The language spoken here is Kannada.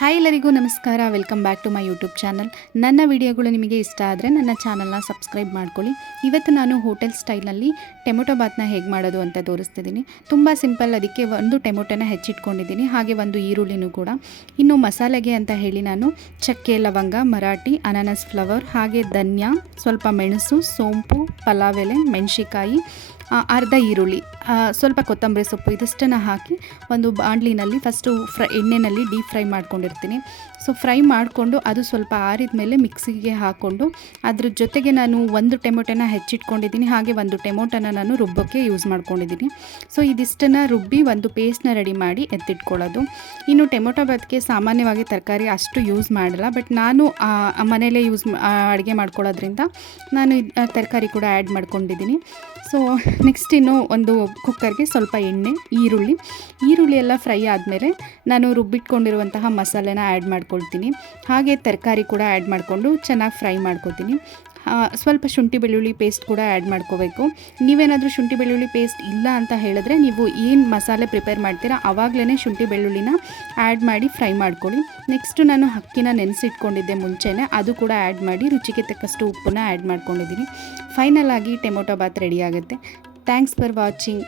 ಹಾಯ್ ಎಲ್ಲರಿಗೂ ನಮಸ್ಕಾರ. Welcome back to my YouTube channel ನನ್ನ ವಿಡಿಯೋಗಳು ನಿಮಗೆ ಇಷ್ಟ ಆದರೆ ನನ್ನ ಚಾನಲ್ನ ಸಬ್ಸ್ಕ್ರೈಬ್ ಮಾಡ್ಕೊಳ್ಳಿ. ಇವತ್ತು ನಾನು ಹೋಟೆಲ್ ಸ್ಟೈಲ್ನಲ್ಲಿ ಟೊಮೊಟೊ ಬಾತ್ನ ಹೇಗೆ ಮಾಡೋದು ಅಂತ ತೋರಿಸ್ತಿದ್ದೀನಿ. ತುಂಬ ಸಿಂಪಲ್ ಅದಕ್ಕೆ ಒಂದು ಟೊಮೊಟೊನ ಹೆಚ್ಚಿಟ್ಕೊಂಡಿದ್ದೀನಿ. ಹಾಗೆ ಒಂದು ಈರುಳ್ಳಿನೂ ಕೂಡ. ಇನ್ನು ಮಸಾಲೆಗೆ ಅಂತ ಹೇಳಿ ನಾನು ಚಕ್ಕೆ, ಲವಂಗ, ಮರಾಠಿ, ಅನಾನಸ್ ಫ್ಲವರ್ ಹಾಗೆ ಧನ್ಯ, ಸ್ವಲ್ಪ ಮೆಣಸು, ಸೋಂಪು, ಪಲಾವ್ ಎಲೆ ಮೆಣಸಿಕಾಯಿ ಅರ್ಧ ಈರುಳ್ಳಿ. ಸ್ವಲ್ಪ ಕೊತ್ತಂಬರಿ ಸೊಪ್ಪು ಇದಿಷ್ಟನ್ನು ಹಾಕಿ ಒಂದು ಬಾಣಲಿನಲ್ಲಿ ಫಸ್ಟು ಫ್ರೈ ಎಣ್ಣೆಯಲ್ಲಿ ಡೀಪ್ ಫ್ರೈ ಮಾಡ್ಕೊಂಡಿರ್ತೀನಿ. ಸೊ ಫ್ರೈ ಮಾಡಿಕೊಂಡು ಅದು ಸ್ವಲ್ಪ ಆರಿದ ಮೇಲೆ ಮಿಕ್ಸಿಗೆ ಹಾಕ್ಕೊಂಡು ಅದ್ರ ಜೊತೆಗೆ ನಾನು ಒಂದು ಟೊಮೊಟೊನ ಹೆಚ್ಚಿಟ್ಕೊಂಡಿದ್ದೀನಿ. ಹಾಗೆ ಒಂದು ಟೊಮೊಟೊನ ನಾನು ರುಬ್ಬೋಕ್ಕೆ ಯೂಸ್ ಮಾಡ್ಕೊಂಡಿದ್ದೀನಿ. ಸೊ ಇದಿಷ್ಟನ್ನು ರುಬ್ಬಿ ಒಂದು ಪೇಸ್ಟ್ನ ರೆಡಿ ಮಾಡಿ ಎತ್ತಿಟ್ಕೊಳ್ಳೋದು. ಇನ್ನು ಟೊಮೊಟೊ ಬಾತ್ಗೆ ಸಾಮಾನ್ಯವಾಗಿ ತರಕಾರಿ ಅಷ್ಟು ಯೂಸ್ ಮಾಡಲ್ಲ. ಬಟ್ ನಾನು ಮನೇಲೇ ಯೂಸ್ ಅಡುಗೆ ಮಾಡ್ಕೊಳ್ಳೋದ್ರಿಂದ ನಾನು ತರಕಾರಿ ಕೂಡ ಆ್ಯಡ್ ಮಾಡ್ಕೊಂಡಿದ್ದೀನಿ. ಸೊ ನೆಕ್ಸ್ಟ್ ಇನ್ನು ಒಂದು ಕುಕ್ಕರ್ಗೆ ಸ್ವಲ್ಪ ಎಣ್ಣೆ, ಈರುಳ್ಳಿ. ಈರುಳ್ಳಿ ಎಲ್ಲ ಫ್ರೈ ಆದಮೇಲೆ ನಾನು ರುಬ್ಬಿಟ್ಕೊಂಡಿರುವಂತಹ ಮಸಾಲೆನ ಆ್ಯಡ್ ಮಾಡ್ಕೊಳ್ತೀನಿ. ಹಾಗೆ ತರಕಾರಿ ಕೂಡ ಆ್ಯಡ್ ಮಾಡಿಕೊಂಡು ಚೆನ್ನಾಗಿ ಫ್ರೈ ಮಾಡ್ಕೊತೀನಿ. ಸ್ವಲ್ಪ ಶುಂಠಿ ಬೆಳ್ಳುಳ್ಳಿ ಪೇಸ್ಟ್ ಕೂಡ ಆ್ಯಡ್ ಮಾಡ್ಕೋಬೇಕು. ನೀವೇನಾದರೂ ಶುಂಠಿ ಬೆಳ್ಳುಳ್ಳಿ ಪೇಸ್ಟ್ ಇಲ್ಲ ಅಂತ ಹೇಳಿದ್ರೆ ನೀವು ಏನು ಮಸಾಲೆ ಪ್ರಿಪೇರ್ ಮಾಡ್ತೀರಾ ಆವಾಗಲೇ ಶುಂಠಿ ಬೆಳ್ಳುಳ್ಳಿನ ಆ್ಯಡ್ ಮಾಡಿ ಫ್ರೈ ಮಾಡ್ಕೊಳ್ಳಿ. ನೆಕ್ಸ್ಟು ನಾನು ಹಕ್ಕಿನ ನೆನೆಸಿಟ್ಕೊಂಡಿದ್ದೆ ಮುಂಚೆನೇ, ಅದು ಕೂಡ ಆ್ಯಡ್ ಮಾಡಿ ರುಚಿಗೆ ತಕ್ಕಷ್ಟು ಉಪ್ಪನ್ನ ಆ್ಯಡ್ ಮಾಡ್ಕೊಂಡಿದ್ದೀನಿ. ಫೈನಲ್ ಆಗಿ ಟೊಮೊಟೊ ಬಾತ್ ರೆಡಿ ಆಗುತ್ತೆ. Thanks for watching